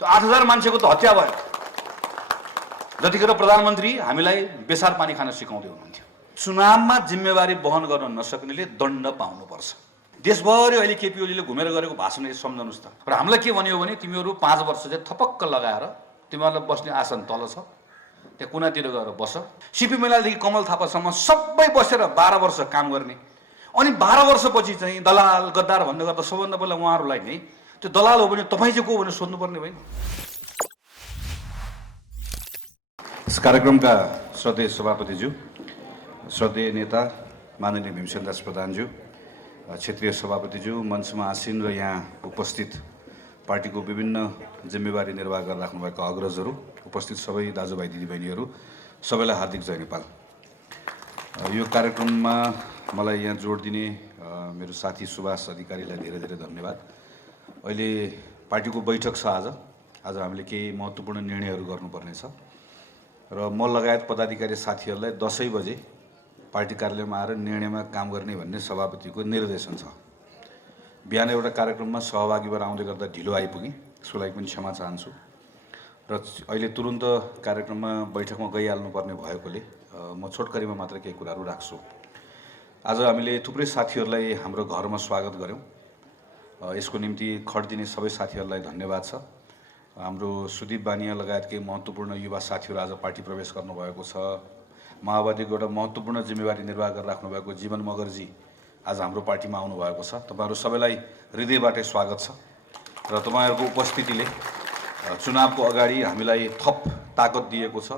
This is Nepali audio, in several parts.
त्यो 8,000 मान्छेको त हत्या भयो। जतिखेर प्रधानमन्त्री हामीलाई बेसार पानी खान सिकाउँदै हुनुहुन्थ्यो। चुनावमा जिम्मेवारी वहन गर्न नसक्नेले दण्ड पाउनुपर्छ। देशभरि अहिले केपी ओलीले घुमेर गरेको भाषण सम्झनुहोस् त। र हामीलाई के भन्यो भने तिमीहरू 5 वर्ष चाहिँ थपक्क लगाएर तिमीहरूलाई बस्ने आसन तल छ, त्यहाँ कुनातिर गएर बस। सिपी मैनालदेखि कमल थापासम्म सबै बसेर 12 वर्ष काम गर्ने। अनि 12 वर्षपछि चाहिँ दलाल गद्दार भन्दै गर्दा सबभन्दा पहिला उहाँहरूलाई नै त्यो दलाल हो भने तपाईँ चाहिँ को भनेर सोध्नुपर्ने होइन। यस कार्यक्रमका श्रद्धेय सभापतिज्यू, श्रद्धेय नेता माननीय भीमसेन दास प्रधानज्यू, क्षेत्रीय सभापतिज्यू, मञ्चमा आसीन र यहाँ उपस्थित पार्टीको विभिन्न जिम्मेवारी निर्वाह गरेर राख्नुभएका अग्रजहरू, उपस्थित सबै दाजुभाइ दिदीबहिनीहरू, सबैलाई हार्दिक जय नेपाल। यो कार्यक्रममा मलाई यहाँ जोड दिने मेरो साथी सुभाष अधिकारीलाई धेरै धेरै धन्यवाद। अहिले पार्टीको बैठक छ। आज हामीले केही महत्त्वपूर्ण निर्णयहरू गर्नुपर्ने छ र म लगायत पदाधिकारी साथीहरूलाई 10 बजे पार्टी कार्यालयमा आएर निर्णयमा काम गर्ने भन्ने सभापतिको निर्देशन छ। बिहान एउटा कार्यक्रममा सहभागी भएर आउँदै गर्दा ढिलो आइपुगेँ, यसको लागि पनि क्षमा चाहन्छु। र अहिले तुरुन्त कार्यक्रममा बैठकमा गइहाल्नुपर्ने भएकोले म छोटकरीमा मात्र केही कुराहरू राख्छु। आज हामीले थुप्रै साथीहरूलाई हाम्रो घरमा स्वागत गऱ्यौँ। यसको निम्ति खट दिने सबै साथीहरूलाई धन्यवाद छ। हाम्रो सुदीप बानिया लगायत केही महत्त्वपूर्ण युवा साथीहरू आज पार्टी प्रवेश गर्नुभएको छ। माओवादीको एउटा महत्त्वपूर्ण जिम्मेवारी निर्वाह गरेर राख्नुभएको जीवन मगरजी आज हाम्रो पार्टीमा आउनुभएको छ। तपाईँहरू सबैलाई हृदयबाटै स्वागत छ र तपाईँहरूको उपस्थितिले चुनावको अगाडि हामीलाई थप ताकत दिएको छ,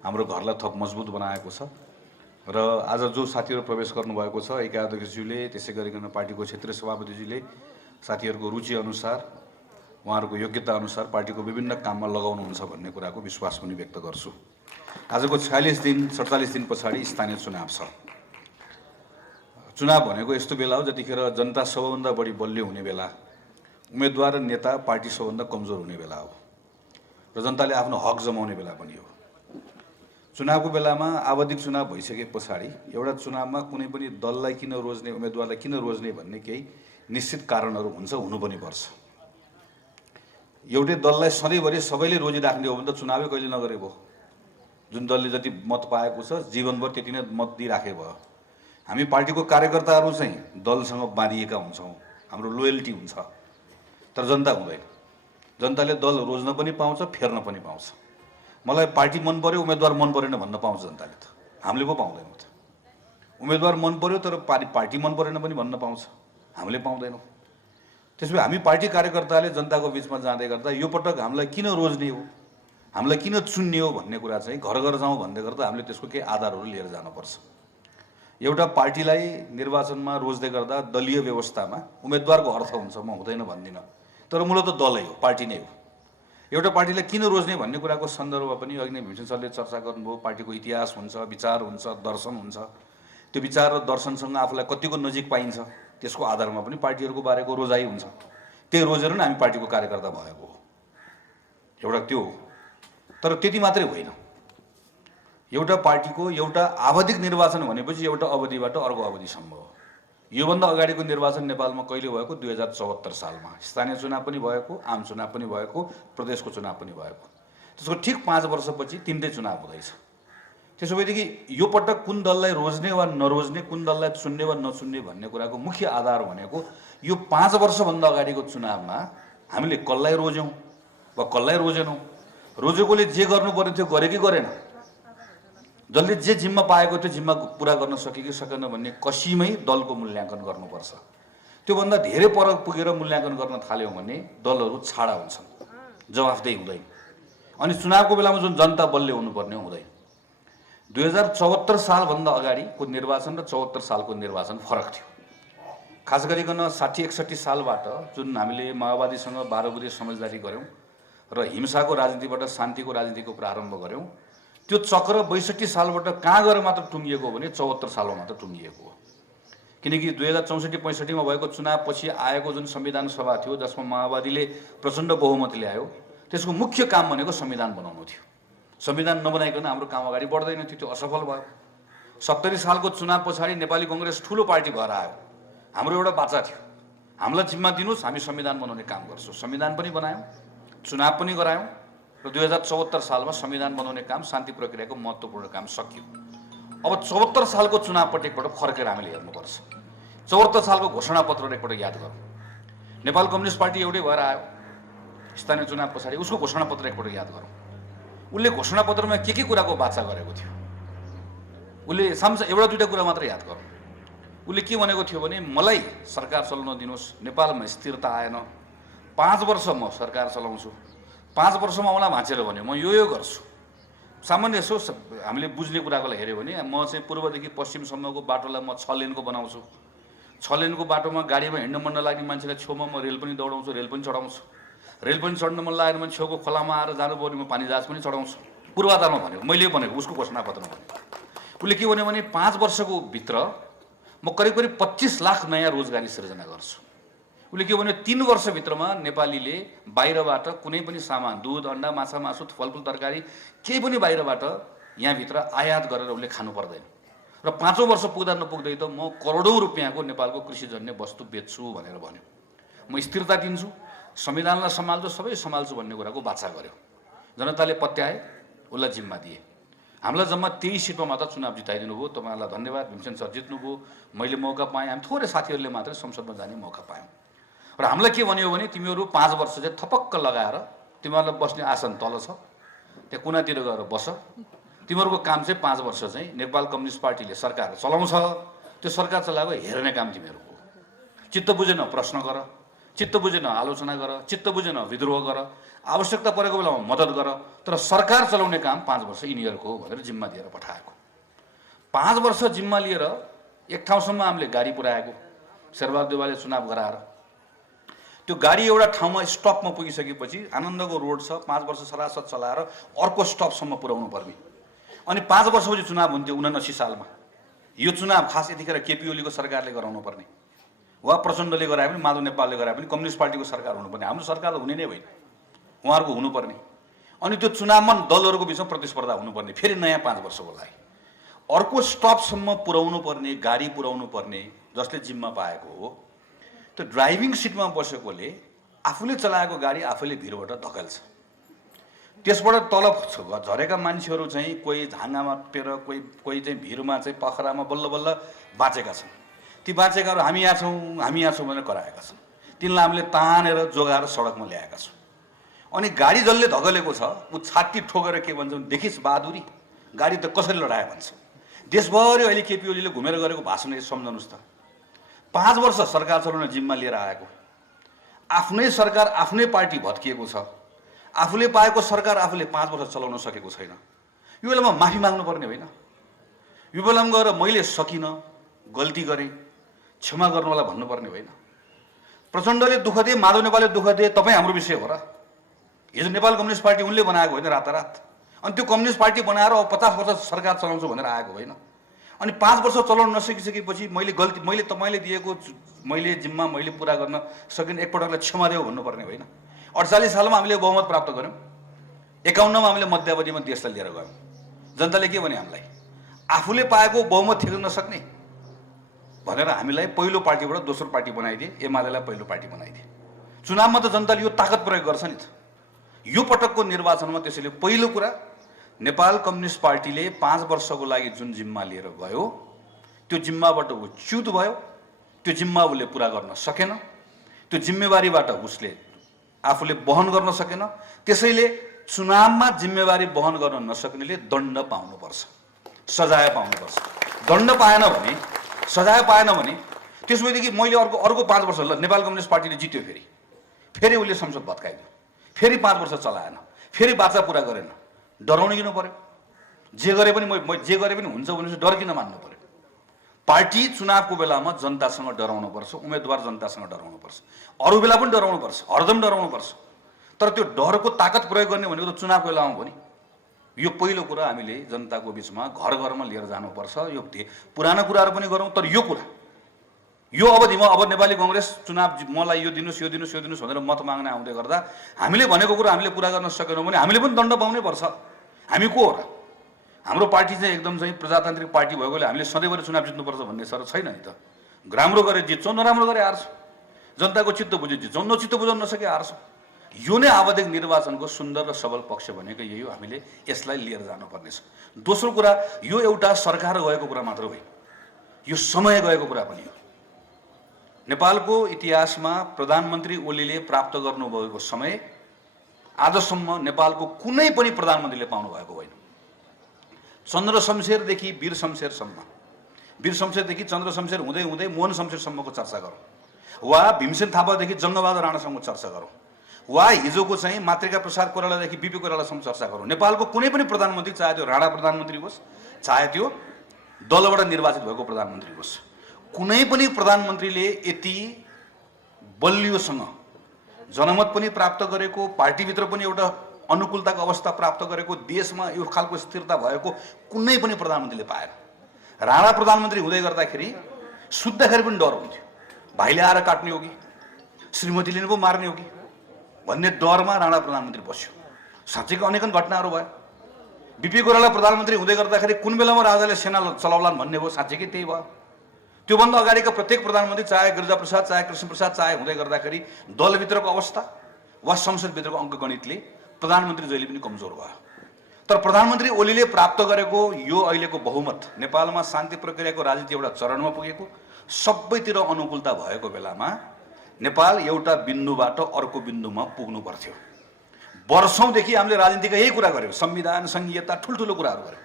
हाम्रो घरलाई थप मजबुत बनाएको छ। र आज जो साथीहरू प्रवेश गर्नुभएको छ, एका अध्यक्षज्यूले, त्यसै गरिकन पार्टीको क्षेत्रीय सभापतिज्यूले साथीहरूको रुचि अनुसार, उहाँहरूको योग्यता अनुसार पार्टीको विभिन्न काममा लगाउनुहुन्छ भन्ने कुराको विश्वास पनि व्यक्त गर्छु। आजको 47 दिन पछाडि स्थानीय चुनाव छ। चुनाव भनेको यस्तो बेला हो जतिखेर जनता सबैभन्दा बढी बलियो हुने बेला, उम्मेदवार र नेता पार्टी सबभन्दा कमजोर हुने बेला हो र जनताले आफ्नो हक जमाउने बेला पनि हो। चुनावको बेलामा आवधिक चुनाव भइसके पछाडि एउटा चुनावमा कुनै पनि दललाई किन रोज्ने, उम्मेदवारलाई किन रोज्ने भन्ने केही निश्चित कारणहरू हुन्छ, हुनु पनि पर्छ। एउटै दललाई सधैँभरि सबैले रोजिराख्ने हो भने त चुनावै कहिले नगरे भयो। जुन दलले जति मत पाएको छ जीवनभर त्यति नै मत दिइराखे भयो। हामी पार्टीको कार्यकर्ताहरू चाहिँ दलसँग बाँधिएका हुन्छौँ, हाम्रो लोयल्टी हुन्छ, तर जनता हुँदैन। जनताले दल रोज्न पनि पाउँछ, फेर्न पनि पाउँछ। मलाई पार्टी मन पर्यो, उम्मेदवार मन परेन भन्न पाउँछ जनताले त, हामीले पो पाउँदैनौँ त। उम्मेदवार मन पर्यो तर पार्टी मन परेन पनि भन्न पाउँछ, हामीले पाउँदैनौँ। त्यसपछि हामी पार्टी कार्यकर्ताले जनताको बिचमा जाँदै गर्दा यो पटक हामीलाई किन रोज्ने हो, हामीलाई किन चुन्ने हो भन्ने कुरा चाहिँ घर घर जाउँ भन्दै गर्दा हामीले त्यसको केही आधारहरू लिएर जानुपर्छ। एउटा पार्टीलाई निर्वाचनमा रोज्दै गर्दा दलीय व्यवस्थामा उम्मेदवारको अर्थ हुन्छ, म हुँदैन भन्दिनँ, तर मूलत दलै हो, पार्टी नै हो। एउटा पार्टीलाई किन रोज्ने भन्ने कुराको सन्दर्भमा पनि अघि नै भीमसेन सरले चर्चा गर्नुभयो। पार्टीको इतिहास हुन्छ, विचार हुन्छ, दर्शन हुन्छ। त्यो विचार र दर्शनसँग आफूलाई कतिको नजिक पाइन्छ त्यसको आधारमा पनि पार्टीहरूको बारेको रोजाइ हुन्छ। त्यही रोजेर नै हामी पार्टीको कार्यकर्ता भएको हो। एउटा त्यो हो, तर त्यति मात्रै होइन। एउटा पार्टीको एउटा आवधिक निर्वाचन भनेपछि एउटा अवधिबाट अर्को अवधिसम्म हो। योभन्दा अगाडिको निर्वाचन नेपालमा कहिले भएको? 2074 सालमा स्थानीय चुनाव पनि भएको, आम चुनाव पनि भएको, प्रदेशको चुनाव पनि भएको। त्यसको ठिक 5 वर्षपछि 3टै चुनाव हुँदैछ। त्यसो भएदेखि यो पटक कुन दललाई रोज्ने वा नरोज्ने, कुन दललाई चुन्ने वा नचुन्ने भन्ने कुराको मुख्य आधार भनेको यो 5 वर्षभन्दा अगाडिको चुनावमा हामीले कसलाई रोज्यौँ वा कसलाई रोजेनौँ, रोजेकोले जे गर्नु पर्ने थियो गरे कि गरेन, जसले जे जिम्मा पाएको थियो जिम्मा पुरा गर्न सके कि सकेन भन्ने कसीमै दलको मूल्याङ्कन गर्नुपर्छ। त्योभन्दा धेरै पर पुगेर मूल्याङ्कन गर्न थाल्यौँ भने दलहरू छाडा हुन्छन्, जवाफदेही हुँदैन। अनि चुनावको बेलामा जुन जनता बलियो हुनुपर्ने हुँदैन। 2074 सालभन्दा अगाडिको निर्वाचन र 74 सालको निर्वाचन फरक थियो। खास गरिकन 60-61 सालबाट जुन हामीले माओवादीसँग 12 बुँदे समझदारी गऱ्यौँ र हिंसाको राजनीतिबाट शान्तिको राजनीतिको प्रारम्भ गऱ्यौँ, त्यो चक्र 62 सालबाट कहाँ गएर मात्र टुङ्गिएको हो भने 74 सालमा मात्र टुङ्गिएको हो। किनकि 2064-65मा भएको चुनावपछि आएको जुन संविधान सभा थियो जसमा माओवादीले प्रचण्ड बहुमत ल्यायो, त्यसको मुख्य काम भनेको संविधान बनाउनु थियो। संविधान नबनाइकन हाम्रो काम अगाडि बढ्दैन थियो, त्यो असफल भयो। 70 सालको चुनाव पछाडि नेपाली कांग्रेस ठुलो पार्टी भएर आयो। हाम्रो एउटा बाचा थियो, हामीलाई जिम्मा दिनुस्, हामी संविधान बनाउने काम गर्छौँ। संविधान पनि बनायौँ, चुनाव पनि गरायौँ र 2074 सालमा संविधान बनाउने काम, शान्ति प्रक्रियाको महत्त्वपूर्ण काम सकियो। अब 74 सालको चुनावपट्टि एकपल्ट फर्केर हामीले हेर्नुपर्छ। 74 सालको घोषणापत्र एकपल्ट याद गरौँ। नेपाल कम्युनिस्ट पार्टी एउटै भएर आयो, स्थानीय चुनाव पछाडि उसको घोषणापत्र एकपल्ट याद गरौँ। उसले घोषणापत्रमा के कुराको बाचा गरेको थियो? उसले एउटा दुईवटा कुरा मात्र याद गरौँ। उसले के भनेको थियो भने मलाई सरकार चलाउन दिनुहोस्, नेपालमा स्थिरता आएन, 5 वर्ष म सरकार चलाउँछु, 5 वर्षमा मलाई भाँचेर भन्यो म यो गर्छु। सामान्य यसो हामीले बुझ्ने कुराको लागि हेऱ्यो भने म चाहिँ पूर्वदेखि पश्चिमसम्मको बाटोलाई म 6 लेनको बनाउँछु, 6 लेनको बाटोमा गाडीमा हिँड्न मन नलाग्ने मान्छेलाई छेउमा म रेल पनि दौडाउँछु, रेल पनि चढाउँछु, रेल पनि चढ्न मन लागेन भने छेउको खोलामा आएर जानुपर्ने म पानी जहाज पनि चढाउँछु। पूर्वाधारमा भनेको, मैले भनेको, उसको घोषणापत्रमा भनेको। उसले के भन्यो भने 5 वर्षको भित्र म करिब 25 लाख नयाँ रोजगारी सिर्जना गर्छु। उसले के भन्यो 3 वर्षभित्रमा नेपालीले बाहिरबाट कुनै पनि सामान, दुध, अन्डा, माछा, मासु, फलफुल, तरकारी केही पनि बाहिरबाट यहाँभित्र आयात गरेर उसले खानु पर्दैन र 5औं वर्ष पुग्दा नपुग्दै त म करोडौँ रुपियाँको नेपालको कृषिजन्य वस्तु बेच्छु भनेर भन्यो। म स्थिरता दिन्छु, संविधानलाई सम्हाल्छु, सबै सम्हाल्छु भन्ने कुराको बाचा गर्यो। जनताले पत्याए, उसलाई जिम्मा दिए। हामीलाई जम्मा 23 सिटमा मात्र चुनाव जिताइदिनु भयो। तपाईँहरूलाई धन्यवाद। भीमसेन सर जित्नुभयो, मैले मौका पाएँ, हामी थोरै साथीहरूले मात्रै संसदमा जाने मौका पायौँ। र हामीलाई के भन्यो भने तिमीहरू 5 वर्ष चाहिँ थपक्क लगाएर तिमीहरूलाई बस्ने आसन तल छ, त्यहाँ कुनातिर गएर बस, तिमीहरूको काम चाहिँ 5 वर्ष चाहिँ नेपाल कम्युनिस्ट पार्टीले सरकार चलाउँछ, त्यो सरकार चलाएको हेर्ने काम तिमीहरूको। चित्त बुझेन प्रश्न गर, चित्त बुझेन आलोचना गर, चित्त बुझेन विद्रोह गर, आवश्यकता परेको बेलामा मद्दत गर, तर सरकार चलाउने काम 5 वर्ष यिनीहरूको हो भनेर जिम्मा दिएर पठाएको। 5 वर्ष जिम्मा लिएर एक ठाउँसम्म हामीले गाडी पुर्याएको, शेरबहादुर देउवाले चुनाव गराएर। त्यो गाडी एउटा ठाउँमा स्टपमा पुगिसकेपछि आनन्दको रोड छ, 5 वर्ष सरासर चलाएर अर्को स्टपसम्म पुर्याउनु पर्ने। अनि 5 वर्षपछि चुनाव हुन्थ्यो 79 सालमा। यो चुनाव खास यतिखेर केपी ओलीको सरकारले गराउनु पर्ने, वा प्रचण्डले गराए पनि, माधव नेपालले गराए पनि कम्युनिस्ट पार्टीको सरकार हुनुपर्ने। हाम्रो सरकार हुने नै होइन, उहाँहरूको हुनुपर्ने। अनि त्यो चुनावमा दलहरूको बिचमा प्रतिस्पर्धा हुनुपर्ने, फेरि नयाँ 5 वर्षको लागि अर्को स्टपसम्म पुर्याउनु पर्ने, गाडी पुर्याउनु पर्ने जसले जिम्मा पाएको हो। त्यो ड्राइभिङ सिटमा बसेकोले आफूले चलाएको गाडी आफैले भिरबाट धकेल्छ। त्यसबाट तल झरेका मान्छेहरू चाहिँ कोही झाँगामा पेर, कोही चाहिँ भिरमा चाहिँ पखरामा बल्ल बल्ल बाँचेका छन्। ती बाँचेकाहरू हामी यहाँ छौँ भनेर कराएका छन्। तिनलाई हामीले तानेर जोगाएर सडकमा ल्याएका छौँ। अनि गाडी जसले धकेलेको छ ऊ छाती ठोकेर के भन्छ, देखिस् बहादुरी, गाडी त कसरी लडायो भन्छ। देशभरि अहिले केपी ओलीले घुमेर गरेको भाषण सम्झनुहोस् त। 5 वर्ष सरकार चलाउने जिम्मा लिएर आएको, आफ्नै सरकार आफ्नै पार्टी भत्किएको छ, आफूले पाएको सरकार आफूले 5 वर्ष चलाउन सकेको छैन। यो बेलामा माफी माग्नुपर्ने होइन, यो बेलामा गएर मैले सकिनँ, गल्ती गरेँ, क्षमा गर्नुलाई भन्नुपर्ने होइन। प्रचण्डले दुःख दिए, माधव नेपालले दुःख दिए, तपाईँ हाम्रो विषय हो र? हिजो नेपाल कम्युनिस्ट पार्टी उनले बनाएको होइन रातारात। अनि त्यो कम्युनिस्ट पार्टी बनाएर 50 वर्ष सरकार चलाउँछु भनेर आएको होइन। अनि 5 वर्ष चलाउन नसकिसकेपछि मैले तपाईँले दिएको मैले जिम्मा मैले पुरा गर्न सकिनँ, एकपटकलाई क्षमा देऊ भन्नुपर्ने होइन। 48 सालमा हामीले बहुमत प्राप्त गऱ्यौँ, 51मा हामीले मध्यावधिमा देशलाई लिएर गयौँ। जनताले के भने हामीलाई आफूले पाएको बहुमत ठेक्न नसक्ने भनेर हामीलाई पहिलो पार्टीबाट दोस्रो पार्टी बनाइदिए, एमालेलाई पहिलो पार्टी बनाइदिए। चुनावमा त जनताले यो ताकत प्रयोग गर्छ नि त। यो पटकको निर्वाचनमा त्यसैले पहिलो कुरा नेपाल कम्युनिस्ट पार्टीले 5 वर्षको लागि जुन जिम्मा लिएर गयो त्यो जिम्माबाट ऊ च्युत भयो, त्यो जिम्मा उसले पुरा गर्न सकेन, त्यो जिम्मेवारीबाट उसले आफूले वहन गर्न सकेन। त्यसैले चुनावमा जिम्मेवारी वहन गर्न नसक्नेले दण्ड पाउनुपर्छ, सजाय पाउनुपर्छ। दण्ड पाएन भने, सजाय पाएन भने त्यसपछि मैले अर्को 5 वर्ष नेपाल कम्युनिस्ट पार्टीले जित्यो, फेरि उसले संसद भत्काइदियो, फेरि 5 वर्ष चलाएन, फेरि बाचा पुरा गरेन। डराउनु किन पर्यो? जे गरे पनि जे गरे पनि हुन्छ भनेपछि डर किन मान्नु पर्यो? पार्टी चुनावको बेलामा जनतासँग डराउनुपर्छ, उम्मेदवार जनतासँग डराउनुपर्छ, अरू बेला पनि डराउनुपर्छ, हरदम डराउनुपर्छ। तर त्यो डरको ताकत प्रयोग गर्ने भनेको त चुनावको बेलामा हो नि। यो पहिलो कुरा हामीले जनताको बिचमा घर घरमा लिएर जानुपर्छ। यो पुराना कुराहरू पनि गरौँ, तर यो कुरा यो अवधिमा अब नेपाली कांग्रेस चुनाव मलाई यो दिनुस् यो दिनुस् यो दिनुस् भनेर मत माग्न आउँदै गर्दा हामीले भनेको कुरा हामीले पुरा गर्न सकेनौँ भने हामीले पनि दण्ड पाउनै पर्छ। हामी को हो र? हाम्रो पार्टी चाहिँ एकदम चाहिँ प्रजातान्त्रिक पार्टी भएकोले हामीले सधैँभरि चुनाव जित्नुपर्छ भन्ने सर छैन नि त। राम्रो गरे जित्छौँ, नराम्रो गरे हार्छौँ। जनताको चित्त बुझे जित्छौँ, नचित्त बुझाउन नसके हार्छौँ। यो नै आवधिक निर्वाचनको सुन्दर र सबल पक्ष भनेको यही हो। हामीले यसलाई लिएर जानुपर्नेछ। दोस्रो कुरा, यो एउटा सरकार गएको कुरा मात्र होइन, यो समय गएको कुरा पनि हो। नेपालको इतिहासमा प्रधानमन्त्री ओलीले प्राप्त गर्नुभएको समय आजसम्म नेपालको कुनै पनि प्रधानमन्त्रीले पाउनु भएको होइन। चन्द्र शमशेरदेखि वीर शमशेरसम्म, वीर शमशेरदेखि चन्द्र शमशेर हुँदै हुँदै मोहन शमशेरसम्मको चर्चा गरौँ, वा भीमसेन थापादेखि जङ्गबहादुर राणासम्मको चर्चा गरौँ, वा हिजोको चाहिँ मातृका प्रसाद कोइरालादेखि बिपी कोइरालासम्म चर्चा गरौँ। नेपालको कुनै पनि प्रधानमन्त्री, चाहे त्यो राणा प्रधानमन्त्री होस्, चाहे त्यो दलबाट निर्वाचित भएको प्रधानमन्त्री होस्, कुनै पनि प्रधानमन्त्रीले यति बलियोसँग जनमत पनि प्राप्त गरेको, पार्टीभित्र पनि एउटा अनुकूलताको अवस्था प्राप्त गरेको, देशमा यो खालको स्थिरता भएको कुनै पनि प्रधानमन्त्रीले पाएन। राणा प्रधानमन्त्री हुँदै गर्दाखेरि सुत्दाखेरि पनि डर हुन्थ्यो, भाइले आएर काट्ने हो कि श्रीमतीले पो मार्ने हो कि भन्ने डरमा राणा प्रधानमन्त्री बस्यो। साँच्चैको अनेकन घटनाहरू भयो। बिपी कोइराला प्रधानमन्त्री हुँदै गर्दाखेरि कुन बेलामा राजाले सेना चलाउलान् भन्ने भयो, साँच्चैकै त्यही भयो। त्योभन्दा अगाडिका प्रत्येक प्रधानमन्त्री, चाहे गिरिजाप्रसाद, चाहे कृष्णप्रसाद, चाहे हुँदै गर्दाखेरि दलभित्रको अवस्था वा संसदभित्रको अङ्कगणितले प्रधानमन्त्री जहिले पनि कमजोर भयो। तर प्रधानमन्त्री ओलीले प्राप्त गरेको यो अहिलेको बहुमत, नेपालमा शान्ति प्रक्रियाको राजनीति एउटा चरणमा पुगेको, सबैतिर अनुकूलता भएको बेलामा नेपाल एउटा बिन्दुबाट अर्को बिन्दुमा पुग्नु पर्थ्यो। वर्षौँदेखि हामीले राजनीतिका यही कुरा गऱ्यौँ, संविधान, संघीयता, ठुल्ठुलो कुराहरू गऱ्यौँ।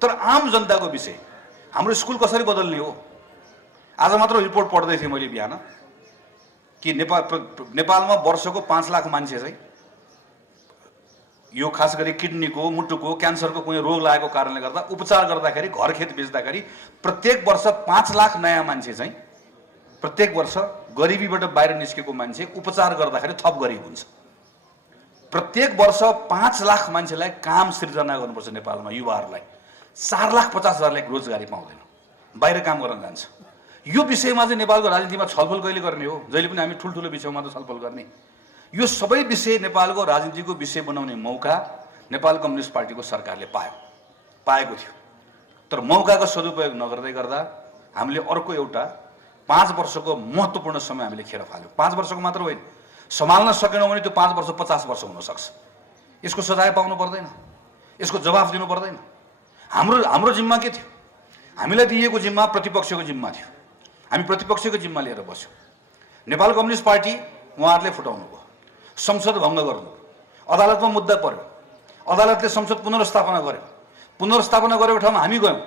तर आम जनताको विषय, हाम्रो स्कुल कसरी बदल्ने हो? आज मात्र रिपोर्ट पढ्दै थिएँ मैले बिहान कि नेपालमा वर्षको 5 लाख मान्छे चाहिँ यो खास गरी किडनीको, मुटुको, क्यान्सरको कुनै रोग लागेको कारणले गर्दा उपचार गर्दाखेरि, घर खेत बेच्दाखेरि प्रत्येक वर्ष 5 लाख नयाँ मान्छे चाहिँ, प्रत्येक वर्ष गरिबीबाट बाहिर निस्केको मान्छे उपचार गर्दाखेरि थप गरिब हुन्छ। प्रत्येक वर्ष 5 लाख मान्छेलाई काम सृजना गर्नुपर्छ नेपालमा, युवाहरूलाई 4,50,000 रोजगारी पाउँदैन, बाहिर काम गर्न जान्छ। यो विषयमा चाहिँ नेपालको राजनीतिमा छलफल कहिले गर्ने हो? जहिले पनि हामी ठुल्ठुलो विषयमा त छलफल गर्ने। यो सबै विषय नेपालको राजनीतिको विषय बनाउने मौका नेपाल कम्युनिस्ट पार्टीको सरकारले पाएको थियो। तर मौकाको सदुपयोग नगर्दै गर्दा हामीले अर्को एउटा 5 वर्षको महत्त्वपूर्ण समय हामीले खेर फाल्यौँ। 5 वर्षको मात्र होइन, सम्हाल्न सकेनौँ भने त्यो 5 वर्ष 50 वर्ष हुनसक्छ। यसको सजाय पाउनु पर्दैन, यसको जवाफ दिनु पर्दैन। हाम्रो जिम्मा के थियो? हामीलाई दिएको जिम्मा प्रतिपक्षको जिम्मा थियो। हामी प्रतिपक्षको जिम्मा लिएर बस्यौँ। नेपाल कम्युनिस्ट पार्टी उहाँहरूले फुटाउनु भयो, संसद भङ्ग गर्नु, अदालतमा मुद्दा पर्यो, अदालतले संसद पुनर्स्थापना गर्यो, पुनर्स्थापना गरेको ठाउँमा हामी गयौँ,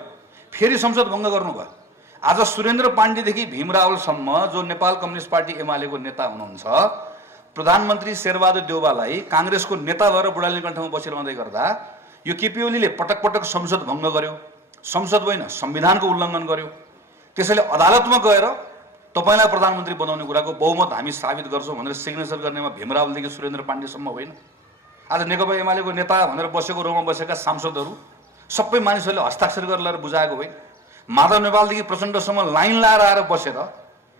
फेरि संसद भङ्ग गर्नुभयो। आज सुरेन्द्र पाण्डेदेखि भीम रावलसम्म जो नेपाल कम्युनिस्ट पार्टी एमालेको नेता हुनुहुन्छ, प्रधानमन्त्री शेरबहादुर देउवालाई काङ्ग्रेसको नेता भएर बुढानीकण्ठमा बसिरहँदै गर्दा यो केपी ओलीले पटक पटक संसद भङ्ग गर्यो, संसद होइन संविधानको उल्लङ्घन गर्यो। त्यसैले अदालतमा गएर तपाईँलाई प्रधानमन्त्री बनाउने कुराको बहुमत हामी साबित गर्छौँ भनेर सिग्नेचर गर्नेमा भीम रावलदेखि सुरेन्द्र पाण्डेसम्म होइन। आज नेकपा एमालेको नेता भनेर बसेको रोमा बसेका सांसदहरू सबै मानिसहरूले हस्ताक्षर गरेर बुझाएको होइन। माधव नेपालदेखि प्रचण्डसम्म लाइन लाएर आएर बसेर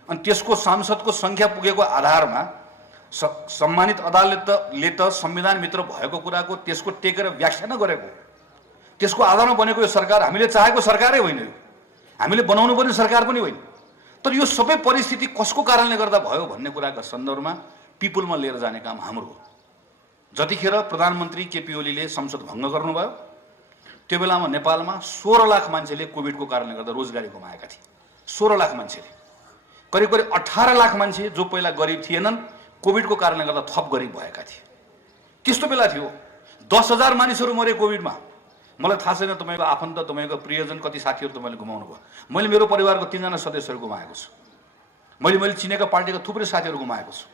अनि त्यसको सांसदको सङ्ख्या पुगेको आधारमा सम्मानित अदालतले त संविधानभित्र भएको कुराको त्यसको टेकेर व्याख्या गरेको, त्यसको आधारमा बनेको यो सरकार हामीले चाहेको सरकारै होइन, यो हामीले बनाउनु पर्ने सरकार पनि होइन। तर यो सबै परिस्थिति कसको कारणले गर्दा भयो भन्ने कुराका सन्दर्भमा पिपुलमा लिएर जाने काम हाम्रो हो। जतिखेर प्रधानमन्त्री केपी ओलीले संसद भङ्ग गर्नुभयो त्यो बेलामा नेपालमा 16 लाख मान्छेले कोभिडको कारणले गर्दा रोजगारी गुमाएका थिए। 16 लाख मान्छेले, करिब 18 लाख मान्छे जो पहिला गरिब थिएनन् कोभिडको कारणले गर्दा थप गरिब भएका थिए। त्यस्तो बेला थियो 10,000 मानिसहरू मरे कोभिडमा। मलाई थाहा छैन तपाईँको आफन्त, तपाईँको प्रियजन कति साथीहरू तपाईँले गुमाउनु भयो। मैले मेरो परिवारको 3 जना सदस्यहरू गुमाएको छु। मैले चिनेका पार्टीका थुप्रै साथीहरू गुमाएको छु,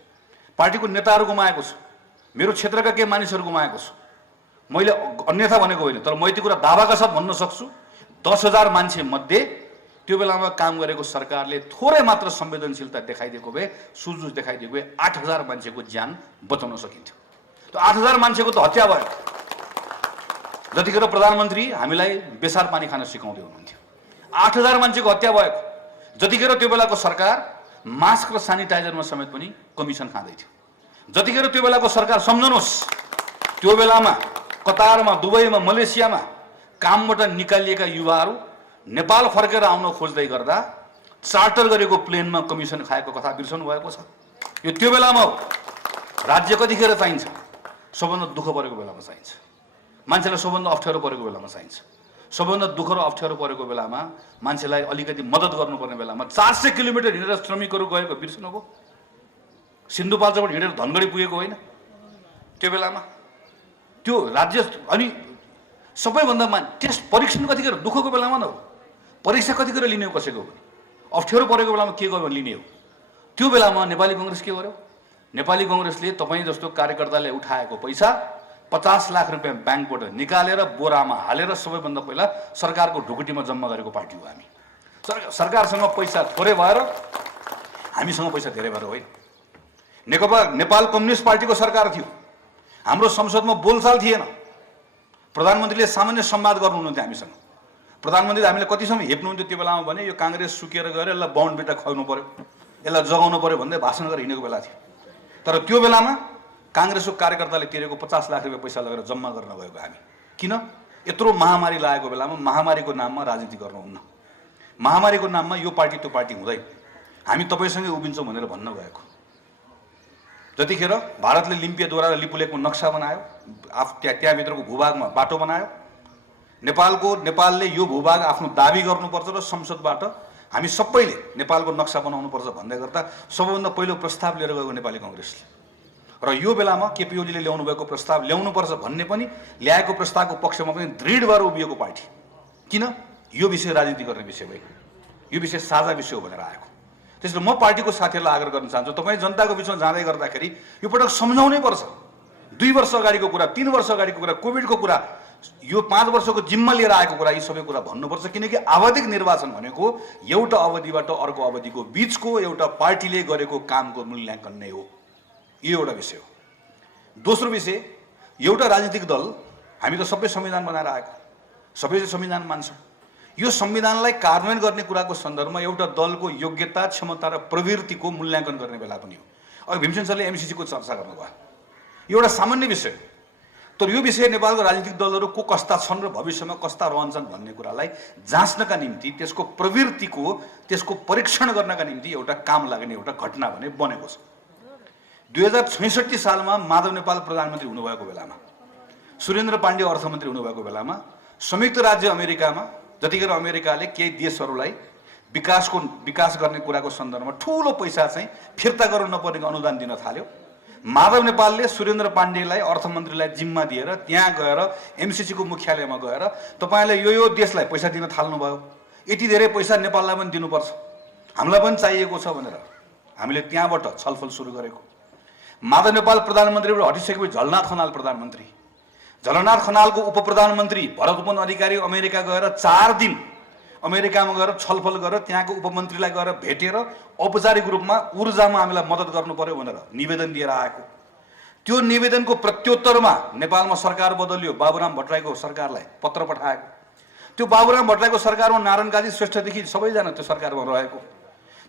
पार्टीको नेताहरू गुमाएको छु, मेरो क्षेत्रका केही मानिसहरू गुमाएको छु। मैले अन्यथा भनेको होइन, तर म यति कुरा दावाका साथ भन्न सक्छु 10,000 मान्छे मध्ये त्यो बेलामा काम गरेको सरकारले थोरै मात्र संवेदनशीलता देखाइदिएको भए, सुझबुझ देखाइदिएको भए 8,000 मान्छेको ज्यान बचाउन सकिन्थ्यो। त्यो 8,000 मान्छेको त हत्या भयो। जतिखेर प्रधानमन्त्री हामीलाई बेसार पानी खान सिकाउँदै हुनुहुन्थ्यो, 8,000 मान्छेको हत्या भएको। जतिखेर त्यो बेलाको सरकार मास्क र सेनिटाइजरमा समेत पनि कमिसन खाँदै थियो। जतिखेर त्यो बेलाको सरकार, सम्झनुहोस् त्यो बेलामा कतारमा, दुबईमा, मलेसियामा कामबाट निकालिएका युवाहरू नेपाल फर्केर आउन खोज्दै गर्दा चार्टर गरेको प्लेनमा कमिसन खाएको कथा बिर्सनु भएको छ। यो त्यो बेलामा हो। राज्य कतिखेर चाहिन्छ? सबभन्दा दुःख परेको बेलामा चाहिन्छ। मान्छेलाई सबभन्दा अप्ठ्यारो परेको बेलामा चाहिन्छ। सबभन्दा दुःख र अप्ठ्यारो परेको बेलामा मान्छेलाई अलिकति मद्दत गर्नुपर्ने बेलामा 400 किलोमिटर हिँडेर श्रमिकहरू गएको बिर्सनुभयो? सिन्धुपाल्चोकबाट हिँडेर धनगढी पुगेको होइन त्यो बेलामा? त्यो राज्य अनि सबैभन्दा टेस्ट परीक्षण कतिखेर? दुःखको बेलामा न हो। परीक्षा कतिखेर लिने हो कसैको पनि? अप्ठ्यारो परेको बेलामा के गर्यो भने लिने हो। त्यो बेलामा नेपाली कांग्रेस के गर्यो? नेपाली कांग्रेसले तपाईँ जस्तो कार्यकर्ताले उठाएको पैसा 50 लाख रुपियाँ ब्याङ्कबाट निकालेर बोरामा हालेर सबैभन्दा पहिला सरकारको ढुकुटीमा जम्मा गरेको पार्टी हो हामी। सरकारसँग पैसा थोरै भएर हामीसँग पैसा धेरै भएर होइन। नेकपा नेपाल कम्युनिस्ट पार्टीको सरकार थियो, हाम्रो संसदमा बोलचाल थिएन। प्रधानमन्त्रीले सामान्य संवाद गर्नुहुन्थ्यो हामीसँग। प्रधानमन्त्रीले हामीले कति समय हेप्नुहुन्थ्यो त्यो बेलामा भने यो काङ्ग्रेस सुकेर गएर यसलाई बाहुन बेटा खुवाउनु पर्यो, यसलाई जगाउनु पर्यो भन्दै भाषण गरेर हिँडेको बेला थियो। तर त्यो बेलामा काङ्ग्रेसको कार्यकर्ताले तिरेको 50 लाख रुपियाँ पैसा लगेर जम्मा गर्न गएको हामी। किन? यत्रो महामारी लागेको बेलामा महामारीको नाममा राजनीति गर्नुहुन्न। महामारीको नाममा यो पार्टी त्यो पार्टी हुँदैन, हामी तपाईँसँगै उभिन्छौँ भनेर भन्न गएको। जतिखेर भारतले लिम्पियाद्वारा र लिपुलेकमा नक्सा बनायो, त्यहाँभित्रको भूभागमा बाटो बनायो, नेपालले यो भूभाग आफ्नो दाबी गर्नुपर्छ र संसदबाट हामी सबैले नेपालको नक्सा बनाउनुपर्छ भन्दै गर्दा सबैभन्दा पहिलो प्रस्ताव लिएर गएको नेपाली कांग्रेसले। र यो बेलामा केपी ओलीले ल्याउनु भएको प्रस्ताव ल्याउनुपर्छ भन्ने पनि ल्याएको प्रस्तावको पक्षमा पनि दृढ भएर उभिएको पार्टी। किन? यो विषय राजनीति गर्ने विषय भयो, यो विषय साझा विषय हो भनेर आएको। त्यसैले म पार्टीको साथीहरूलाई आग्रह गर्न चाहन्छु, तपाईँ जनताको बिचमा जाँदै गर्दाखेरि यो पटक सम्झाउनै पर्छ। 2 वर्ष अगाडिको कुरा, 3 वर्ष अगाडिको कुरा, कोभिडको कुरा, यो 5 वर्षको जिम्मा लिएर आएको कुरा, यी सबै कुरा भन्नुपर्छ। किनकि आवधिक निर्वाचन भनेको एउटा अवधिबाट अर्को अवधिको बिचको एउटा पार्टीले गरेको कामको मूल्याङ्कन नै हो। यो एउटा विषय हो। दोस्रो विषय, एउटा राजनीतिक दल, हामी त सबै संविधान बनाएर आएको, सबैले संविधान मान्छौँ। यो संविधानलाई कार्यान्वयन गर्ने कुराको सन्दर्भमा एउटा दलको योग्यता, क्षमता र प्रवृत्तिको मूल्याङ्कन गर्ने बेला पनि हो। अब भीमसेन सरले एमसीसी को चर्चा गर्नुभयो, यो एउटा सामान्य विषय। तर यो विषय नेपालको राजनीतिक दलहरू को कस्ता छन् र भविष्यमा कस्ता रहन्छन् भन्ने कुरालाई जाँच्नका निम्ति, त्यसको प्रवृत्तिको, त्यसको परीक्षण गर्नका निम्ति एउटा काम लाग्ने एउटा घटना भने बनेको छ। 2066 सालमा माधव नेपाल प्रधानमन्त्री हुनुभएको बेलामा, सुरेन्द्र पाण्डे अर्थमन्त्री हुनुभएको बेलामा संयुक्त राज्य अमेरिकामा जतिखेर अमेरिकाले केही देशहरूलाई विकास गर्ने कुराको सन्दर्भमा ठुलो पैसा चाहिँ फिर्ता गर्नु नपर्ने अनुदान दिन थाल्यो, माधव नेपालले सुरेन्द्र पाण्डेलाई अर्थमन्त्रीलाई जिम्मा दिएर त्यहाँ गएर एमसीसी को मुख्यालयमा गएर तपाईँले यो देशलाई पैसा दिन थाल्नुभयो, यति धेरै पैसा नेपाललाई पनि दिनुपर्छ, हामीलाई पनि चाहिएको छ भनेर हामीले त्यहाँबाट छलफल सुरु गरेको। माधव नेपाल प्रधानमन्त्रीबाट हटिसकेपछि झलनाथ खनाल प्रधानमन्त्री, झलनाथ खनालको उपप्रधानमन्त्री भरतमोहन अधिकारी अमेरिका गएर 4 दिन अमेरिकामा गएर छलफल गरेर त्यहाँको उपमन्त्रीलाई गएर भेटेर औपचारिक रूपमा ऊर्जामा हामीलाई मद्दत गर्नु पर्यो भनेर निवेदन दिएर आएको। त्यो निवेदनको प्रत्युत्तरमा नेपालमा सरकार बदलियो, बाबुराम भट्टराईको सरकारलाई पत्र पठाएको। त्यो बाबुराम भट्टराईको सरकारमा नारायण काजी श्रेष्ठदेखि सबैजना त्यो सरकारमा रहेको।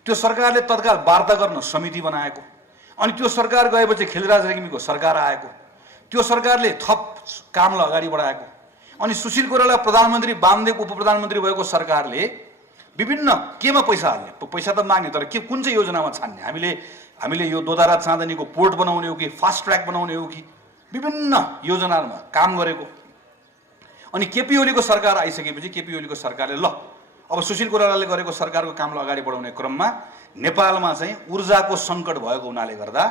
त्यो सरकारले तत्काल वार्ता गर्न समिति बनाएको। अनि त्यो सरकार गएपछि खिलराज रेग्मीको सरकार आएको। त्यो सरकारले थप कामलाई अगाडि बढाएको। अनि सुशील कोइराला प्रधानमन्त्री, वामदेव उपप्रधानमन्त्री भएको सरकारले विभिन्न केमा पैसा हाल्ने, पैसा त माग्ने, तर के कुन चाहिँ योजनामा छान्ने, हामीले यो दोधारा चाँदनीको पोर्ट बनाउने हो कि फास्ट ट्र्याक बनाउने हो कि विभिन्न योजनामा काम गरेको। अनि केपी ओलीको सरकार आइसकेपछि केपी ओलीको सरकारले ल अब सुशील कोइरालाले गरेको सरकारको कामलाई अगाडि बढाउने क्रममा नेपालमा चाहिँ ऊर्जाको सङ्कट भएको हुनाले गर्दा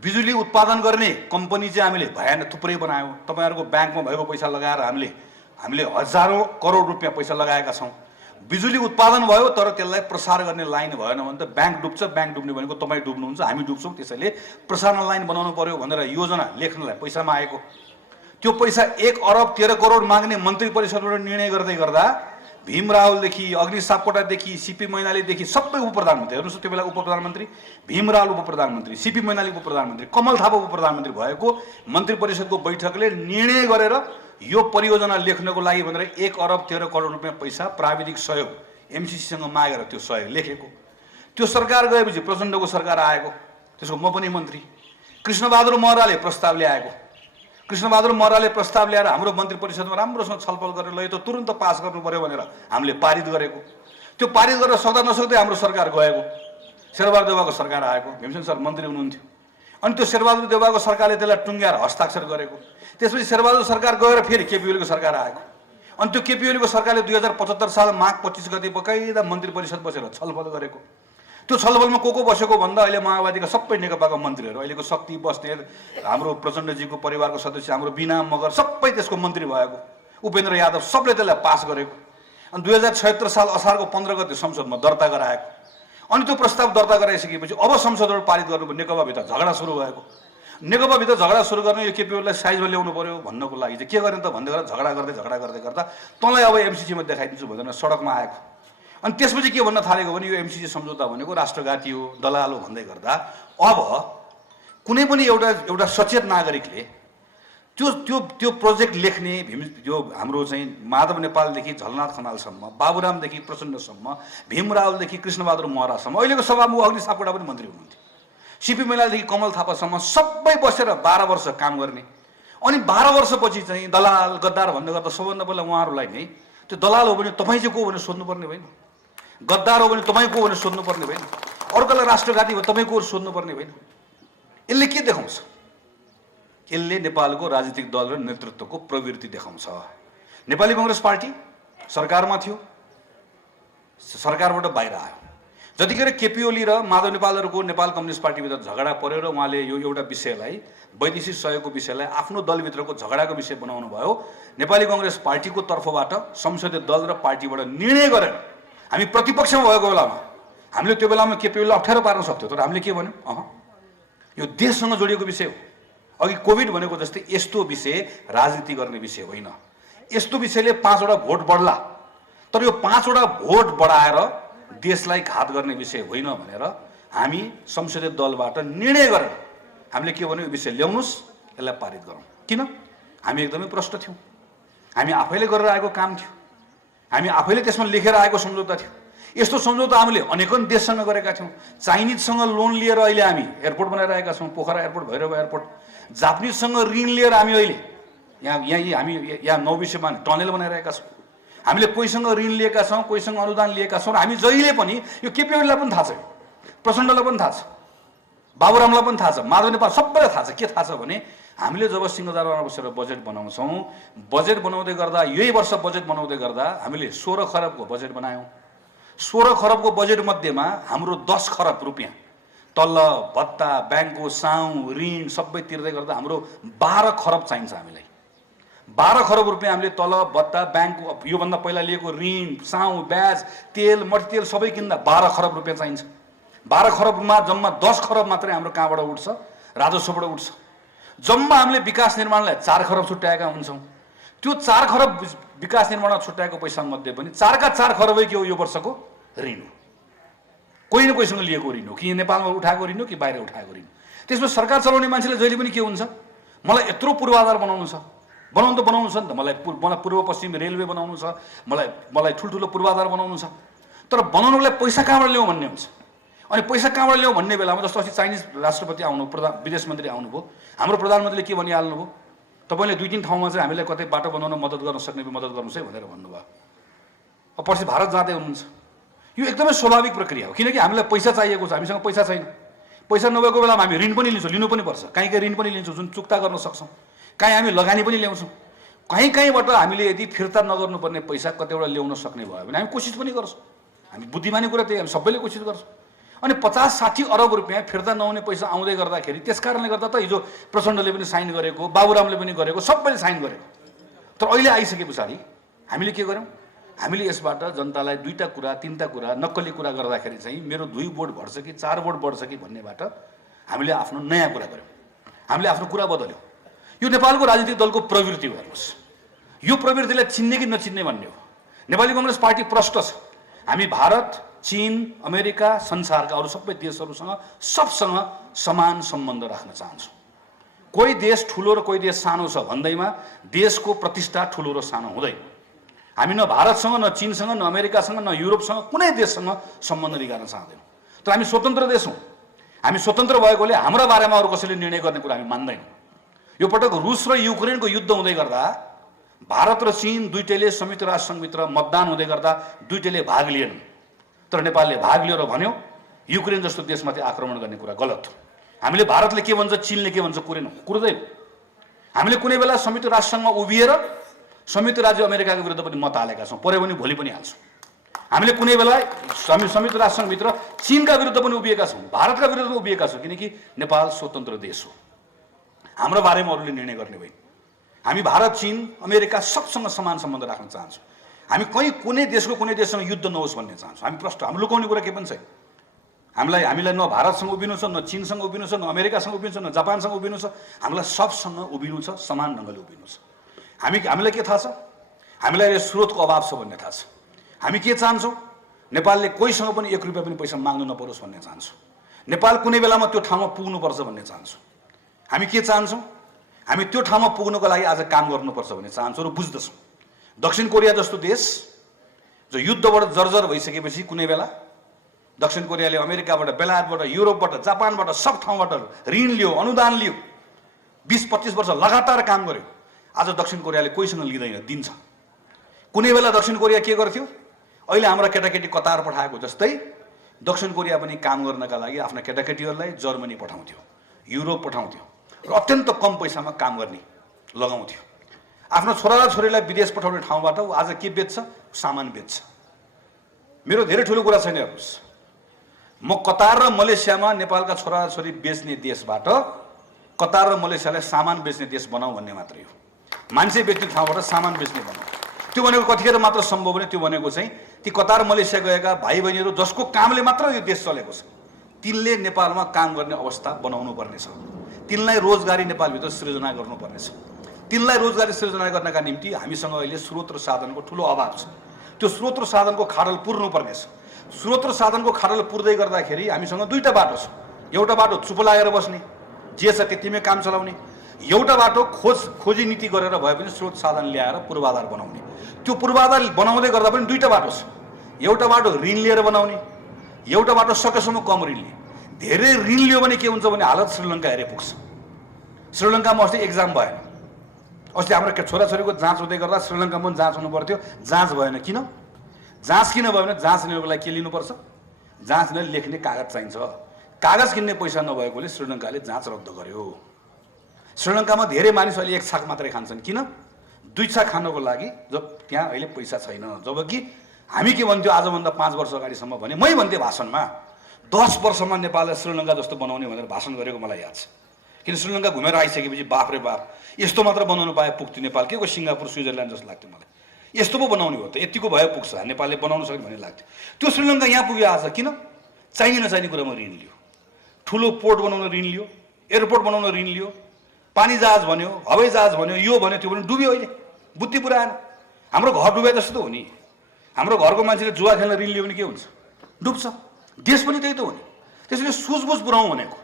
बिजुली उत्पादन गर्ने कम्पनी चाहिँ हामीले भएन, थुप्रै बनायौँ। तपाईँहरूको ब्याङ्कमा भएको पैसा लगाएर हामीले हजारौँ करोड रुपियाँ पैसा लगाएका छौँ। बिजुली उत्पादन भयो तर त्यसलाई प्रसार गर्ने लाइन भएन भने त ब्याङ्क डुब्छ, ब्याङ्क डुब्ने भनेको तपाईँ डुब्नुहुन्छ, हामी डुब्छौँ, त्यसैले प्रसारण लाइन बनाउनु पर्यो भनेर योजना लेख्नलाई पैसा मागेको। त्यो पैसा 1 अरब 13 करोड माग्ने मन्त्री परिषदबाट निर्णय गर्दै गर्दा भीम रावलदेखि, अग्नि सापकोटादेखि, सीपी मैनालीदेखि सबै उपप्रधानमन्त्री, हेर्नुहोस् त्यो बेला उपप्रधानमन्त्री भीम रावल उपप्रधानमन्त्री, सीपी मैनाली उपप्रधानमन्त्री, कमल थापा उपप्रधानमन्त्री भएको मन्त्री परिषदको बैठकले निर्णय गरेर यो परियोजना लेख्नको लागि भनेर 1 अरब 13 करोड रुपियाँ पैसा प्राविधिक सहयोग एमसीसीसँग मागेर त्यो सहयोग लेखेको। त्यो सरकार गएपछि प्रचण्डको सरकार आएको, त्यसको म पनि मन्त्री, कृष्णबहादुर महराले प्रस्ताव ल्याएको। कृष्णबहादुर महराले प्रस्ताव ल्याएर हाम्रो मन्त्री परिषदमा राम्रोसँग छलफल गरेर ल यो त तुरन्त पास गर्नु पर्यो भनेर हामीले पारित गरेको। त्यो पारित गरेर सक्दा नसक्दै हाम्रो सरकार गएको, शेरबहादुर देउवाको सरकार आएको, भीमसेन सर मन्त्री हुनुहुन्थ्यो। अनि त्यो शेरबहादुर देउवाको सरकारले त्यसलाई टुङ्ग्याएर हस्ताक्षर गरेको। त्यसपछि शेरबहादुर सरकार गएर फेरि केपी ओलीको सरकार आएको। अनि त्यो केपी ओलीको सरकारले 2075 साल माघ 25 गते बकाइदा मन्त्री परिषद बसेर छलफल गरेको। त्यो छलफलमा को बसेको भन्दा अहिले माओवादीका सबै नेकपाका मन्त्रीहरू, अहिलेको शक्ति बस्नेत, हाम्रो प्रचण्डजीको परिवारको सदस्य हाम्रो बिना मगर सबै त्यसको मन्त्री भएको, उपेन्द्र यादव, सबले त्यसलाई पास गरेको। अनि 2076 साल असारको 15 गते संसदमा दर्ता गराएको। अनि त्यो प्रस्ताव दर्ता गराइसकेपछि अब संसदबाट पारित गर्नु नेकपाभित्र झगडा सुरु भएको। नेकपाभित्र झगडा सुरु गर्ने यो केपी ओलीलाई साइजमा ल्याउनु पर्यो भन्नको लागि चाहिँ के गर्ने त भन्दै गर्दा झगडा गर्दै गर्दा तँलाई अब एमसीसीमा देखाइदिन्छु भनेर सडकमा आएको। अनि त्यसपछि के भन्न थालेको भने यो एमसीसी सम्झौता भनेको राष्ट्रघाती हो, दलाल हो भन्दै गर्दा अब कुनै पनि एउटा सचेत नागरिकले त्यो त्यो त्यो प्रोजेक्ट लेख्ने जो हाम्रो चाहिँ माधव नेपालदेखि झलनाथ खनालसम्म, बाबुरामदेखि प्रचण्डसम्म, भीमरावदेखि कृष्णबहादुर महरासम्म, अहिलेको सभामुख अग्नि सापकोटा पनि मन्त्री हुनुहुन्थ्यो, सिपी मैनालदेखि कमल थापासम्म सबै बसेर 12 वर्ष काम गर्ने। अनि 12 वर्षपछि चाहिँ दलाल गद्दार भन्दै गर्दा सबभन्दा पहिला उहाँहरूलाई नै त्यो दलाल हो भने तपाईँ चाहिँ को भनेर सोध्नुपर्ने होइन, गद्दार हो भने तपाईँ को भनेर सोध्नुपर्ने होइन, अर्कोलाई राष्ट्रघाती हो तपाईँ को सोध्नुपर्ने होइन। यसले के देखाउँछ? यसले नेपालको राजनीतिक दल र नेतृत्वको प्रवृत्ति देखाउँछ। नेपाली कांग्रेस पार्टी सरकारमा थियो, सरकारबाट बाहिर आयो। जतिखेर केपी ओली र माधव नेपालहरूको नेपाल कम्युनिस्ट पार्टीभित्र झगडा पर्यो र उहाँले यो एउटा विषयलाई वैदेशिक सहयोगको विषयलाई आफ्नो दलभित्रको झगडाको विषय बनाउनु भयो, नेपाली कांग्रेस पार्टीको तर्फबाट संसदीय दल र पार्टीबाट निर्णय गरेर हामी प्रतिपक्षमा भएको बेलामा हामीले त्यो बेलामा केपी ओलीलाई अप्ठ्यारो पार्न सक्थ्यो, तर हामीले के भन्यौँ, यो देशसँग जोडिएको विषय हो। अघि कोभिड भनेको जस्तै यस्तो विषय राजनीति गर्ने विषय होइन। यस्तो विषयले 5 वटा भोट बढ्ला, तर यो 5 वटा भोट बढाएर देशलाई घात गर्ने विषय होइन भनेर हामी संसदीय दलबाट निर्णय गरेर हामीले के भन्यो, यो विषय ल्याउनुस्, यसलाई पारित गरौँ। किन? हामी एकदमै प्रष्ट थियौँ, हामी आफैले गरेर आएको काम थियो, हामी आफैले त्यसमा लेखेर आएको सम्झौता थियो। यस्तो सम्झौता हामीले अनेकौं देशसँग गरेका थियौँ। चाइनिजसँग लोन लिएर अहिले हामी एयरपोर्ट बनाइरहेका छौँ, पोखरा एयरपोर्ट, भैरव एयरपोर्ट। जापानिजसँग ऋण लिएर हामी अहिले यहाँ नौबिसेमा टनेल बनाइरहेका छौँ। हामीले कोहीसँग ऋण लिएका छौँ, कोहीसँग अनुदान लिएका छौँ। हामी जहिले पनि, यो केपी ओलीलाई पनि थाहा छ, प्रचण्डलाई पनि थाहा छ, बाबुरामलाई पनि थाहा छ, माधव नेपाल सबैलाई थाहा छ। के थाहा छ भने हामीले जब सिंहदरबारमा बसेर बजेट बनाउँछौँ, बजेट बनाउँदै गर्दा यही वर्ष बजेट बनाउँदै गर्दा हामीले 16 खरबको बजेट बनायौँ। 16 खरबको बजेट मध्येमा हाम्रो 10 खरब रुपियाँ तल्ल भत्ता, ब्याङ्कको साउँ, ऋण सबै तिर्दै गर्दा हाम्रो 12 खरब चाहिन्छ हामीलाई। 12 खरब रुपियाँ हामीले तल भत्ता, ब्याङ्कको योभन्दा पहिला लिएको ऋण, साउँ, ब्याज, तेल, मट्टीतेल सबै किन्दा 12 खरब रुपियाँ चाहिन्छ। 12 खरबमा जम्मा 10 खरब मात्रै हाम्रो कहाँबाट उठ्छ? राजस्वबाट उठ्छ। जम्मा हामीले विकास निर्माणलाई 4 खरब छुट्याएका हुन्छौँ। त्यो 4 खरब विकास निर्माणमा छुट्याएको पैसा मध्ये पनि 4 का 4 खरबै के हो? यो वर्षको ऋण हो, कोही न कोहीसँग लिएको ऋण हो, कि नेपालमा उठाएको ऋण हो कि बाहिर उठाएको ऋण। त्यसमा सरकार चलाउने मान्छेले जहिले पनि के हुन्छ, मलाई यत्रो पूर्वाधार बनाउनु छ, बनाउनु छ नि त, मलाई पूर्व पश्चिम रेलवे बनाउनु छ, मलाई ठुल्ठुलो पूर्वाधार बनाउनु छ, तर बनाउनुलाई पैसा कहाँबाट ल्याउँ भन्ने हुन्छ। अनि पैसा कहाँबाट ल्याउँ भन्ने बेलामा जस्तो अस्ति चाइनिज राष्ट्रपति आउनु, विदेश मन्त्री आउनुभयो, हाम्रो प्रधानमन्त्रीले के भनिहाल्नुभयो, तपाईँले 2-3 ठाउँमा चाहिँ हामीलाई कतै बाटो बनाउन मद्दत गर्न सक्ने मद्दत गर्नुहोस् है भनेर भन्नुभयो। अब पछि भारत जाँदै हुनुहुन्छ। यो एकदमै स्वाभाविक प्रक्रिया हो, किनकि हामीलाई पैसा चाहिएको छ, हामीसँग पैसा छैन। पैसा नभएको बेलामा हामी ऋण पनि लिन्छौँ, लिनु पनि पर्छ, कहीँ ऋण पनि लिन्छौँ जुन चुक्ता गर्न सक्छौँ, कहीँ हामी लगानी पनि ल्याउँछौँ, कहीँबाट हामीले यदि फिर्ता नगर्नुपर्ने पैसा कतैबाट ल्याउन सक्ने भयो भने हामी कोसिस पनि गर्छौँ। हामी बुद्धिमानी कुरा त्यही, हामी सबैले कोसिस गर्छौँ। अनि 50-60 अरब रुपियाँ फिर्ता नहुने पैसा आउँदै गर्दाखेरि त्यस कारणले गर्दा त हिजो प्रचण्डले पनि साइन गरेको, बाबुरामले पनि गरेको, सबैले साइन गरेको। तर अहिले आइसके पछाडि हामीले के गर्यौँ, हामीले यसबाट जनतालाई 2टा कुरा 3टा कुरा नक्कली कुरा गर्दाखेरि चाहिँ मेरो 2 वोट बढ्छ कि 4 वोट बढ्छ कि भन्नेबाट हामीले आफ्नो नयाँ कुरा गर्यौँ, हामीले आफ्नो कुरा बदल्यौँ। यो नेपालको राजनीतिक दलको प्रवृत्ति हो। हेर्नुहोस्, यो प्रवृत्तिलाई चिन्ने कि नचिन्ने भन्ने हो। नेपाली कांग्रेस पार्टी प्रष्ट छ, हामी भारत, चीन, अमेरिका, संसारका अरू सबै देशहरूसँग सबसँग समान सम्बन्ध राख्न चाहन्छौँ। कोही देश ठुलो र कोही देश सानो छ भन्दैमा देशको प्रतिष्ठा ठुलो र सानो हुँदैन। हामी न भारतसँग, न चीनसँग, न अमेरिकासँग, न युरोपसँग, कुनै देशसँग सम्बन्ध निकाल्न चाहदैनौँ। तर हामी स्वतन्त्र देश हौँ। हामी स्वतन्त्र भएकोले हाम्रा बारेमा अरू कसैले निर्णय गर्ने कुरा हामी मान्दैनौँ। यो पटक रुस र युक्रेनको युद्ध हुँदै गर्दा भारत र चीन दुईटैले संयुक्त राष्ट्रसङ्घभित्र मतदान हुँदै गर्दा दुईटैले भाग लिएनन्। तर नेपालले भाग लिएर भन्यो युक्रेन जस्तो देशमाथि आक्रमण गर्ने कुरा गलत हो, हामीले भारतले के भन्छ, चीनले के भन्छ कुर्दैन। हामीले कुनै बेला संयुक्त राष्ट्रसङ्घमा उभिएर संयुक्त राज्य अमेरिकाको विरुद्ध पनि मत हालेका छौँ, पर्यो भने भोलि पनि हाल्छौँ। हामीले कुनै बेला संयुक्त राष्ट्रसङ्घभित्र चीनका विरुद्ध पनि उभिएका छौँ, भारतका विरुद्ध पनि उभिएका छौँ, किनकि नेपाल स्वतन्त्र देश हो। हाम्रो बारेमा अरूले निर्णय गर्ने होइन। हामी भारत, चीन, अमेरिका सबसँग समान सम्बन्ध राख्न चाहन्छौँ। हामी कुनै देशसँग युद्ध नहोस् भन्ने चाहन्छौँ। हामी प्रष्ट, हामी लुकाउने कुरा केही पनि छैन। हामीलाई न भारतसँग उभिनु छ, न चीनसँग उभिनु छ, न अमेरिकासँग उभिनु छ, न जापानसँग उभिनु छ। हामीलाई सबसँग उभिनु छ, समान ढङ्गले उभिनु छ। हामीलाई के थाहा छ? हामीलाई स्रोतको अभाव छ भन्ने थाहा छ। हामी के चाहन्छौँ? नेपालले कोहीसँग पनि 1 रुपियाँ पनि पैसा माग्नु नपरोस् भन्ने चाहन्छौँ। नेपाल कुनै बेलामा त्यो ठाउँमा पुग्नुपर्छ भन्ने चाहन्छौँ। हामी के चाहन्छौँ? हामी त्यो ठाउँमा पुग्नको लागि आज काम गर्नुपर्छ भन्ने चाहन्छौँ र बुझ्दछौँ। दक्षिण कोरिया जस्तो देश जो युद्धबाट जर्जर भइसकेपछि कुनै बेला दक्षिण कोरियाले अमेरिकाबाट, बेलायतबाट, युरोपबाट, जापानबाट, सब ठाउँबाट ऋण लियो, अनुदान लियो, 20-25 वर्ष लगातार काम गर्यो। आज दक्षिण कोरियाले कोहीसँग लिँदैन, दिन्छ। कुनै बेला दक्षिण कोरिया के गर्थ्यो? अहिले हाम्रा केटाकेटी कतार पठाएको जस्तै दक्षिण कोरिया पनि काम गर्नका लागि आफ्ना केटाकेटीहरूलाई जर्मनी पठाउँथ्यो, युरोप पठाउँथ्यो र अत्यन्त कम पैसामा काम गर्ने लगाउँथ्यो। आफ्नो छोरा र छोरीलाई विदेश पठाउने ठाउँबाट आज के बेच्छ? सामान बेच्छ। मेरो धेरै ठुलो कुरा छैन हेर्नुहोस्, म कतार र मलेसियामा नेपालका छोरा र छोरी बेच्ने देशबाट कतार र मलेसियालाई सामान बेच्ने देश बनाऊ भन्ने मात्रै हो। मान्छे बेच्ने ठाउँबाट सामान बेच्ने बनाऊ। त्यो भनेको कतिखेर मात्र सम्भव भने? त्यो भनेको चाहिँ ती कतार मलेसिया गएका भाइ बहिनीहरू जसको कामले मात्र यो देश चलेको छ, तिनले नेपालमा काम गर्ने अवस्था बनाउनु पर्नेछ। तिनलाई रोजगारी नेपालभित्र सृजना गर्नुपर्नेछ। तिनलाई रोजगारी सृजना गर्नका निम्ति हामीसँग अहिले स्रोत र साधनको ठुलो अभाव छ। त्यो स्रोत र साधनको खाडल पुर्नु पर्नेछ। स्रोत र साधनको खाडल पुर्दै गर्दाखेरि हामीसँग दुईटा बाटो छ। एउटा बाटो चुप लागेर बस्ने, जे छ त्यतिमै काम चलाउने। एउटा बाटो खोजी नीति गरेर भए पनि स्रोत साधन ल्याएर पूर्वाधार बनाउने। त्यो पूर्वाधार बनाउँदै गर्दा पनि दुईटा बाटो छ। एउटा बाटो ऋण लिएर बनाउने, एउटा बाटो सकेसम्म कम ऋण लिने। धेरै ऋण लियो भने के हुन्छ भने हालत श्रीलङ्का हेरे पुग्छ। श्रीलङ्कामा अस्ति एक्जाम भएन। अस्ति हाम्रो छोराछोरीको जाँच हुँदै गर्दा श्रीलङ्कामा पनि जाँच हुनु पर्थ्यो, जाँच भएन। किन? जाँच किन भयो भने जाँच लिनको लागि के लिनुपर्छ? जाँच लेख्ने कागज चाहिन्छ। कागज किन्ने पैसा नभएकोले श्रीलङ्काले जाँच रद्द गर्यो। श्रीलङ्कामा धेरै मानिस अहिले 1 छाक मात्रै खान्छन्। किन? 2 छाक खानको लागि जब त्यहाँ अहिले पैसा छैन। जबकि हामी के भन्थ्यो आजभन्दा 5 वर्ष अगाडिसम्म भने, मै भन्थेँ भाषणमा 10 वर्षमा नेपाललाई श्रीलङ्का जस्तो बनाउने भनेर भाषण गरेको मलाई याद छ। किन श्रीलङ्का घुमेर आइसकेपछि बाफ रे बाफ, यस्तो मात्र बनाउनु पाए पुग्थ्यो नेपाल। के को सिङ्गापुर, स्विजरल्यान्ड जस्तो लाग्थ्यो मलाई। यस्तो पो बनाउने हो त, यतिको भए पुग्छ, नेपालले बनाउन सक्यो भन्ने लाग्थ्यो। त्यो श्रीलङ्का यहाँ पुग्यो आज। किन? चाहिने नचाहिने कुरामा ऋण लियो। ठुलो पोर्ट बनाउन ऋण लियो, एयरपोर्ट बनाउन ऋण लियो, पानी जहाज भन्यो, हवाई जहाज भन्यो, यो भन्यो त्यो भन्यो, डुब्यो। अहिले बुद्धि पुऱ्याएन। हाम्रो घर डुबे जस्तो त हो नि। हाम्रो घरको मान्छेले जुवा खेल्न ऋण लियो भने के हुन्छ? डुब्छ। देश पनि त्यही त हो नि। त्यसैले सुझबुझ पुऱ्याउँ भनेको,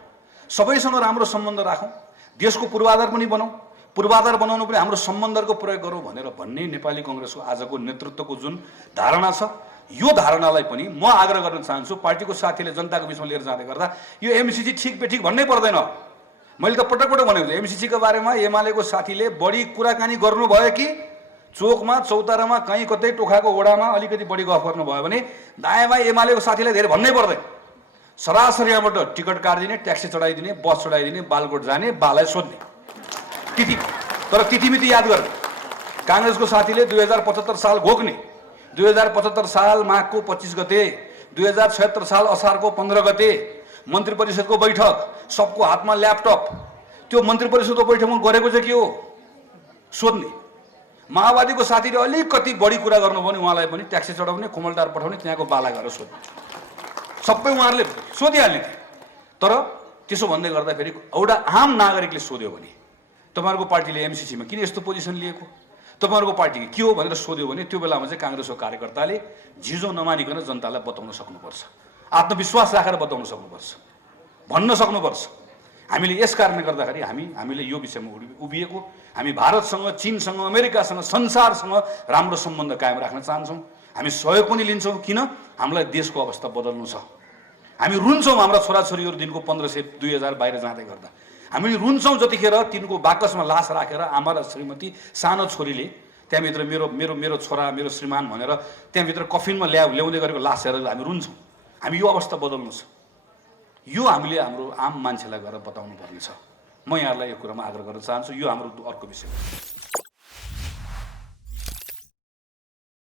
सबैसँग राम्रो सम्बन्ध राखौँ, देशको पूर्वाधार पनि बनाऊ। पूर्वाधार बनाउनु पनि हाम्रो सम्बन्धको प्रयोग गरौँ भन्ने नेपाली कङ्ग्रेसको आजको नेतृत्वको जुन धारणा छ, यो धारणालाई पनि म आग्रह गर्न चाहन्छु। पार्टीको साथीले जनताको बिचमा लिएर जाँदै गर्दा यो एमसीसी ठिक बेठिक भन्नै पर्दैन। मैले त पटक भनेको छु, एमसीसीको बारेमा एमालेको साथीले बढी कुराकानी गर्नुभयो कि चोकमा, चौतारामा, कहीँ कतै टोखाको ओडामा अलिकति बढी गफ गर्नुभयो भने दायाँमा एमालेको साथीलाई धेरै भन्नै पर्दैन। सरासरी यहाँबाट टिकट काटिदिने, ट्याक्सी चढाइदिने, बस चढाइदिने, बालकोट जाने, बालाई सोध्ने तिथि। तर तिथिमिति याद गर्ने। काङ्ग्रेसको साथीले 2075 साल घोक्ने, 2075 साल माघको 25 गते, 2076 साल असारको 15 गते मन्त्री परिषदको बैठक, सबको हातमा ल्यापटप। त्यो मन्त्री परिषदको बैठकमा गरेको चाहिँ के हो? सोध्ने। माओवादीको साथीले अलिकति बढी कुरा गर्नुभयो भने उहाँलाई पनि ट्याक्सी चढाउने, कोमलटार पठाउने, त्यहाँको बाला गरेर सोध्ने। सबै उहाँहरूले सोधिहाल्ने थिए। तर त्यसो भन्दै गर्दा फेरि एउटा आम नागरिकले सोध्यो भने तपाईँहरूको पार्टीले एमसीसीमा किन यस्तो पोजिसन लिएको, तपाईँहरूको पार्टी के हो भनेर सोध्यो भने त्यो बेलामा चाहिँ काङ्ग्रेसको कार्यकर्ताले झिजो नमानिकन जनतालाई बताउन सक्नुपर्छ, आत्मविश्वास राखेर बताउन सक्नुपर्छ, भन्न सक्नुपर्छ। हामीले यस कारणले गर्दाखेरि हामीले यो विषयमा उभिएको, हामी भारतसँग, चीनसँग, अमेरिकासँग, संसारसँग राम्रो सम्बन्ध कायम राख्न चाहन्छौँ। हामी सहयोग पनि लिन्छौँ। किन? हामीलाई देशको अवस्था बदल्नु छ। हामी रुन्छौँ हाम्रा छोराछोरीहरू दिनको 1500, 2000 बाहिर जाँदै गर्दा। हामी रुन्छौँ जतिखेर तिनको बाकसमा लास राखेर आमा र श्रीमती सानो छोरीले त्यहाँभित्र मेरो मेरो मेरो छोरा, मेरो श्रीमान भनेर त्यहाँभित्र कफिनमा ल्याउँदै गरेको लास हेरेर हामी रुन्छौँ। हामी यो अवस्था बदल्नु छ। यो हामीले हाम्रो आम मान्छेलाई गएर बताउनु पर्ने छ। म यहाँहरूलाई यो कुरामा आग्रह गर्न चाहन्छु। यो हाम्रो अर्को विषय हो।